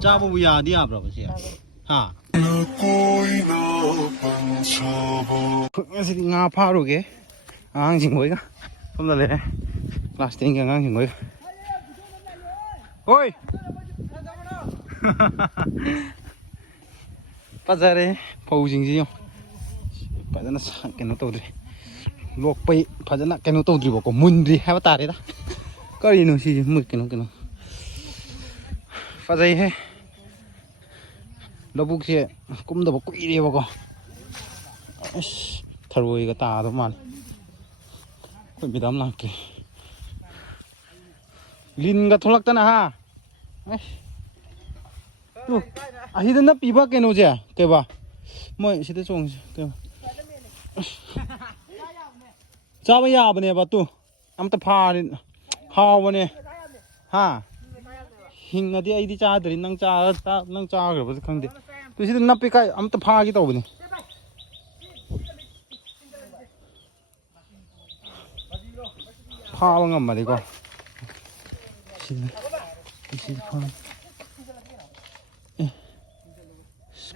짜보고 야디야 브라보지 하 nga pha rồi kìa ăn chừng mới không là lẽ last thing cái ăn chừng mới ôi bắt ra đây phâu chừng gì không phải là nó sang cái nó tàu đi luộc bay phải là cái nó tàu đi bảo có mun đi hay bắt ta đấy đó có gì nữa gì mực cái nó phát dây hết nó buộc gì cũng đâu có quỷ đi bảo có thà rồi cái tà đó mà phải bị đâm lăng kì linh cái thằng lắc ta na ha à hi nó bị bắt cái nó gì cái ba mọi sự trông cái cháu bây giờ bên này bà tu am tập pha đi hao bên này ha hình ở đây ai đi cha đấy năng cha cái gì không đi tôi sẽ nắp cái am tập pha cái tàu bên này pha bằng mà đi con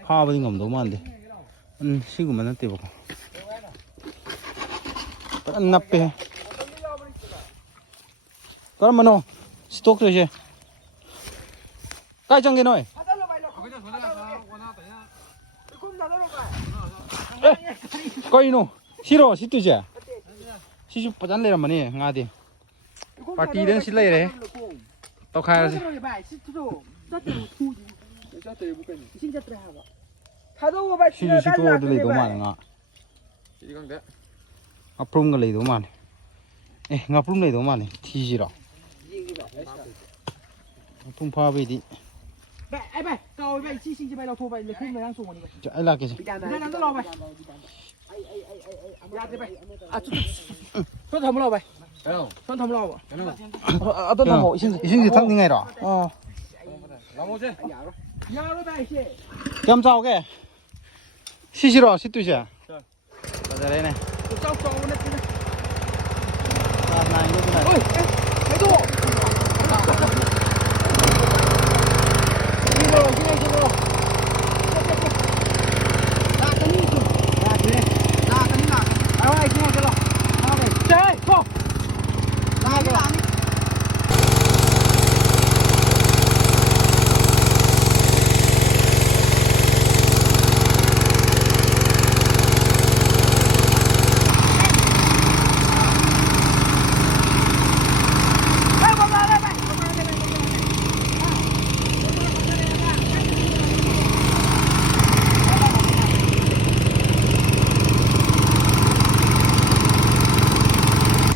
pha bằng ngầm đâu mà đi siêu mà nó tiêu bọc anh nắp pe có mà nó stock rồi chứ cái trong cái nồi coi nó 싫어 시투지 시주 빠잔 내란 말이야 nga디 party đến xin lấy đấy tao khai ra 시주 시도도 lấy đồ mà ngạ ngaprum cái lấy đồ mà ngaprum lấy đồ mà này thì gì đó tung pha về đi cầu vậy chi sinh cho bay đâu thua vậy là không đang xuống rồi chạy là cái gì đang lo vậy 손 담으러 와봐. 손 담으러 와봐. 어떤 담어? 이신지 탕ning ngay đó. 나머지. 야로 봐 이씨. Cầm sao cái? Xí xí rồi, xí tui chưa? Bây giờ đây này. Cháu cháu này. Này như thế này. Ôi, cái đồ. Đi rồi, đi rồi. Trời, không. Ra cái làm đi.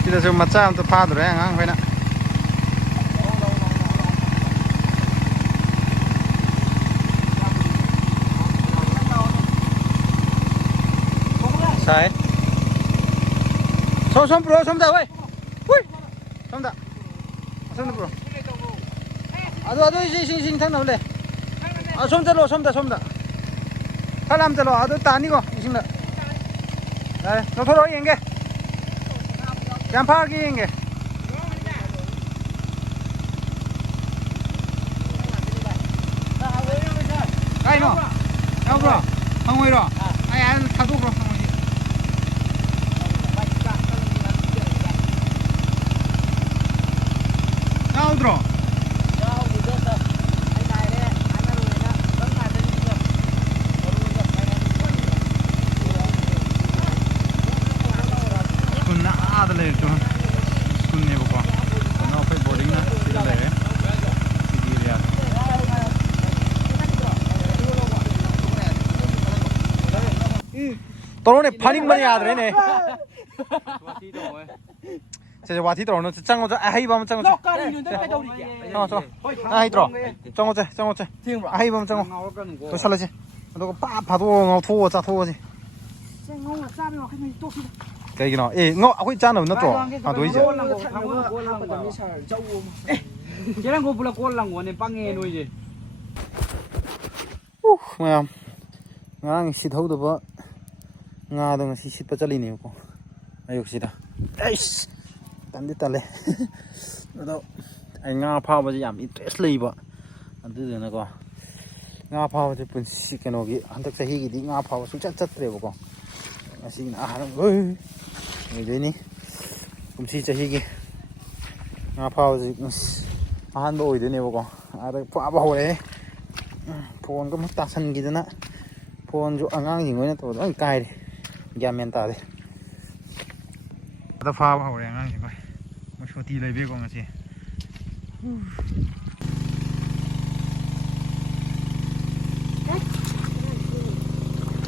Kita cuma macam tu pha rồi ngang vậy nè. Sai. Som bro, som dah, wei. Hui. Som dah. Som dah bro. Aduh, sing thang nào đây. Som dah. Khai làm lo, aduh tani ko, sing dah. Đây, nó thôi rồi nghe. Yang parking ke? Ai no? Đâu bro? Không quay rồi. Ai ăn thao thuốc rồi. Đâu rồi? Tao này panik mà nhà rồi này. Giờ qua thi tao nó trăng ngô ai bấm trăng ngô. Trăng ai tao. Trăng ngô. Ai bấm trăng ngô. Tôi sao lại chứ? Nó có pa ngô thua cha thua gì. Cái gì nó? Ngô à, cha nó trò. À đối chứ. Cái này ngô là con lăng ngô này băng nghe nuôi gì? Mày ngang xịt hậu được bơ. Nga dong xịt pa chali ni ko. Ayok sida. Eish. Tandi tale. Đó. Ai nga pha ba yam interest lei ba. Antu de na ko. ꯉꯥ ꯐꯥꯕꯁꯦ ꯄꯨꯟꯁꯤ ꯀꯩꯅꯣꯒꯤ ꯍꯟꯗꯛ ꯆꯍꯤꯒꯤꯗꯤ ꯉꯥ ꯐꯥꯕ ꯁꯨꯡꯆꯠ ꯆꯠꯇ꯭ꯔꯦꯕꯀꯣ ꯉꯁꯤꯅ ꯑꯍꯥꯟꯕ ꯑꯣꯏꯗꯣꯏꯅꯤ ꯀꯨꯝꯁꯤ ꯆꯍꯤꯒꯤ ꯉꯥ ꯐꯥꯕꯁꯤ ꯑꯍꯥꯟꯕ ꯑꯣꯏꯗꯣꯏꯅꯦꯕꯀோ ꯑꯗ ꯐꯥꯕ ꯍꯧꯔꯛꯑꯦ ꯐꯣꯟꯒ ꯑꯃꯨꯛ ꯇꯥꯁꯟꯈꯤꯗꯅ ꯐꯣꯟꯁꯨ ꯑꯉꯥꯡꯁꯤꯡ ꯑꯣꯏꯅ ꯇꯧꯕ ꯂꯣꯏ ꯀꯥꯏꯔꯦ ꯒ꯭ꯌꯥꯟ ꯃꯦꯟ ꯇꯥꯗꯦ ꯑꯗ ꯐꯥꯕ ꯍꯧꯔꯦ ꯑꯉꯥꯡꯁꯤꯡ ꯍꯣꯏ ꯃꯣꯏ ꯁꯨꯇꯤ ꯂꯩꯕꯤꯀꯣ ꯉꯁꯤ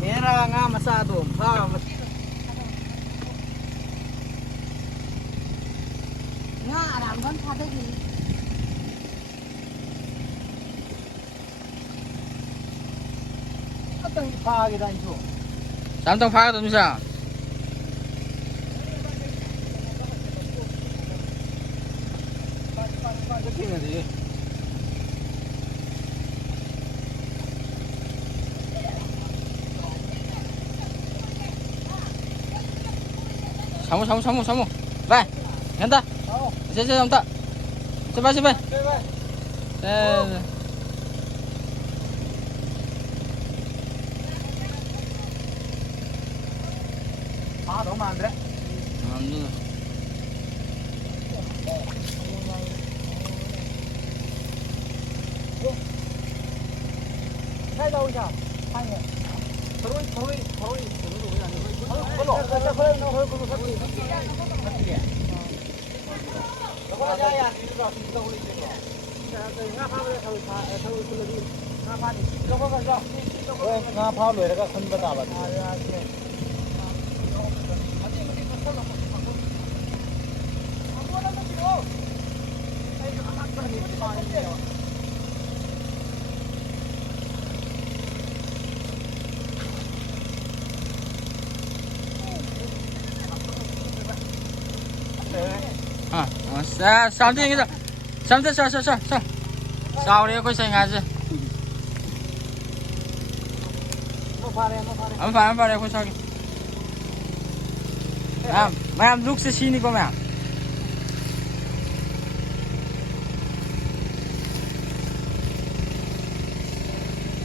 Era nga masado, ha. Nga aram kan phade gi. Atang pha gi dai chu. Sam tông phá tông sao? Cái chuyện là gì? Samu. Vai. Nganta. Saya nganta. Coba. Phá đâu mà ăn đấy. Cái đâu nhỉ? Hai người. Thôi. Có lỗ ra phơi nó hơi có sắt gì. Có ra ya, đi rồi thì đâu đi được. Ngã pháเลยthôiคุณดีงาพาดิลงก็กันจ้ะงาพาเลยแล้วก็ขึ้นมาตาบัดSam đi cái Sam tới sao đi có xe ngay chứ anh phải đây có sao kì mày làm lúc sẽ xin đi con mẹ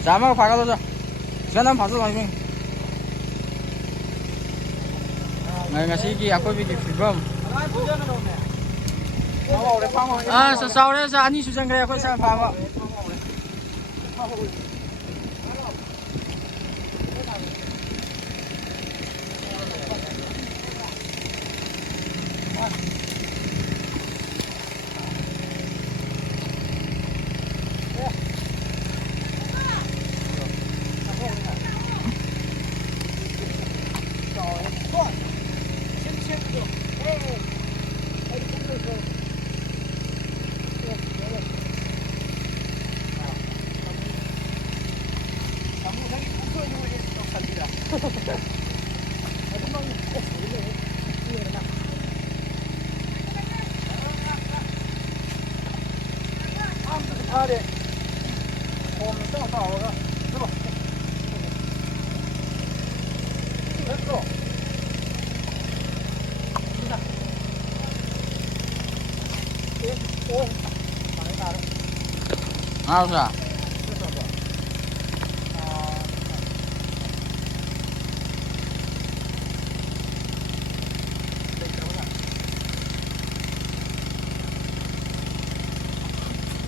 Sam mà phải cái đó chứ nó phải rồi mình ngày xí kia có bị cái film sau đấy sao anh đi xuống cái có sao phá không Hadi. Olmuşsa sağ ol. Dur bak. Let's go. sao sao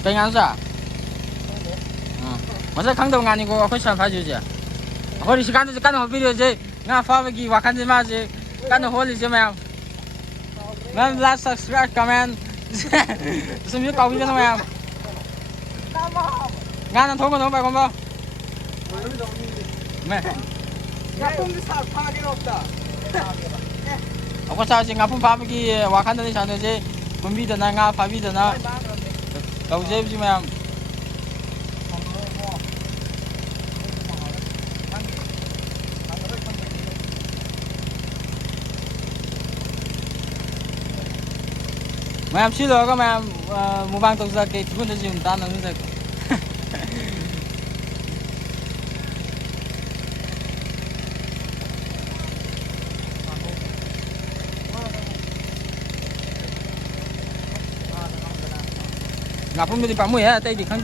Tên ăn sao? Masa 강동 아니고 훨씬 봐주지. 허리 시간도 까는 비디오지. 나 파버기 와칸지 마지. 까는 홀리 좀 해. 난 last subscribe comment. Sum câu như thế nào? Ngàn thôn con nó phải không bao? Mẹ. 나쁜 사 파기로 없다. Ông có sao chứ ngáp 파버기 와칸다니 자네지. 분비드나 nga 파비드나. Đâu dễ chứ mẹ. Mẹ xin lỗi các mẹ mua băng tông ra cái thứ gì chúng ta nó được. Ngapun di pamu ya, tadi kan.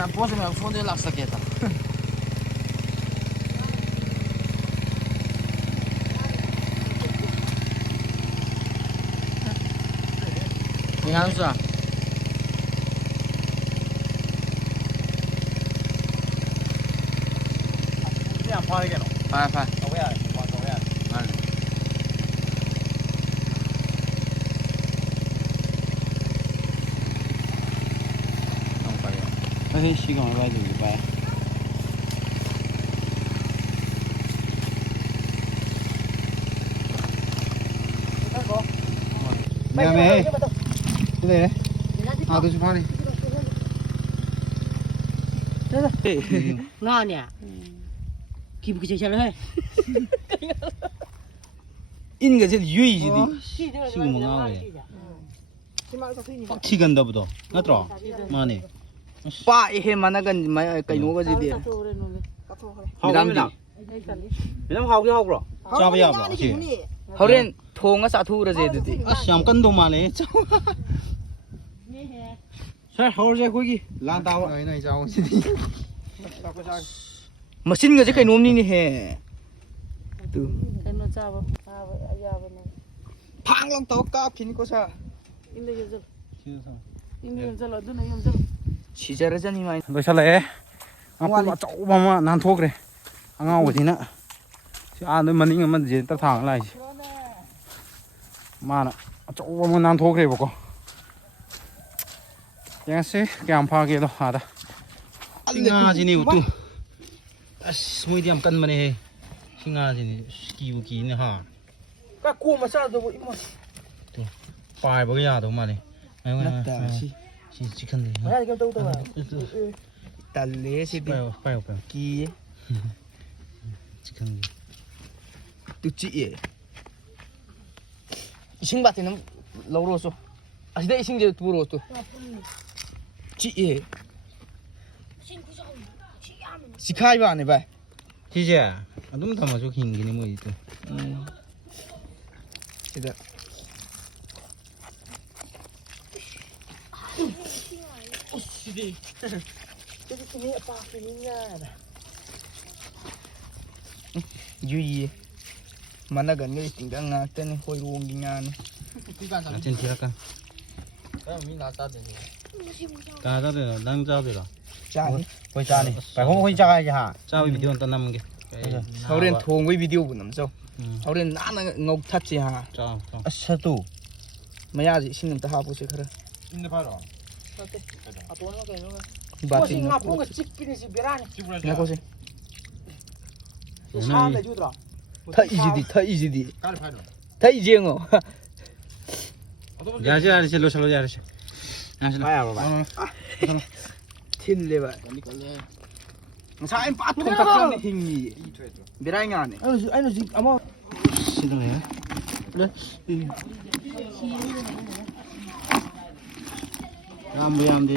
그냥 보시면 손에 락사겠다.你看是啊？ 그냥 파리게노. 快快， 뭐야? 뭐야? 慢点。弄快点。 사실 시간 얼마 되지 봐. Mẹ cái gì đấy? À tôi chụp đi. ngon nhỉ kịp cái chơiเลย in cái gì 유이지 đi. 지금 뭐 나오래. 빡치 간다 보다. 맞더라. 마네. 빠이 만나간 마 그노가 지디. 미람디. 그냥 하고 하고. 잡아야 봐. 호렌 통가 사투르제 드디. 아, 잠깐도 마네. 잘 하울제 거기 란다와. Này này cháu xin đi. 머신 거지 그 놈니니 해. 또. cái nó sao vậy à vậy này 방랑 더 깝긴 거사. in đây giờ in giờ là đứa này in giờ 시자르자니 마이. Rồi sao lại? Ông ăn chậu mà nan thuốc này. Ăn ngon gì nữa? Chứ ăn nó mình mình gì ta thẳng lại. Mà nó chậu mà nan thuốc này bộ cô. Yang sih kaya apa gitu ada. 싱아지니 또. 아, 스모이 디암 깐만해. 싱아지니 기우기네 하. Các cô mà sao rồi mà. 빠이 버게 야도 마네. 아이고. 맞다. 시직한데. Cái cái đâu đâu. 달래 시디. 빠이 빠이 빠이. 기. 직한데. 뚜찌. 이싱 밭에는 러로서. 아, 시대 이싱제 두로서. 찌. 시카이 봐 안 봐. 지제. 너무 담아줘 긴기니 뭐 이또. 시대. 시디. 저기 그네 아빠 그니냐. 유이. 만나간 게 띵강 나한테는 호이롱기 냐네. 아침 지랄까. 그럼 미나 따드니. 다다들 낭자들아. 짠. 거기 짜네. Phải không có chắc ai hả? 짜위 비디오 또 남은 게. 서울엔 동의 비디오 보면서 서울엔 나는 ngọc 탔지 하. 짜. Satu. 마야지 신는 다 하보지 그래. 근데 봐라. 바티. ngapunga chipini si birani 나 보세. 사람들 주더라 다 이지디 다 이지디. 깔 봐라. 다 이지영어. 야지 아르시 로살로 야르시. 봐야 봐. 틸레바. 사인 빠통 탁하는 힘이. 미라잉 안에. anh gì à mà 시도해. 그래. 야 뭐야 안 돼.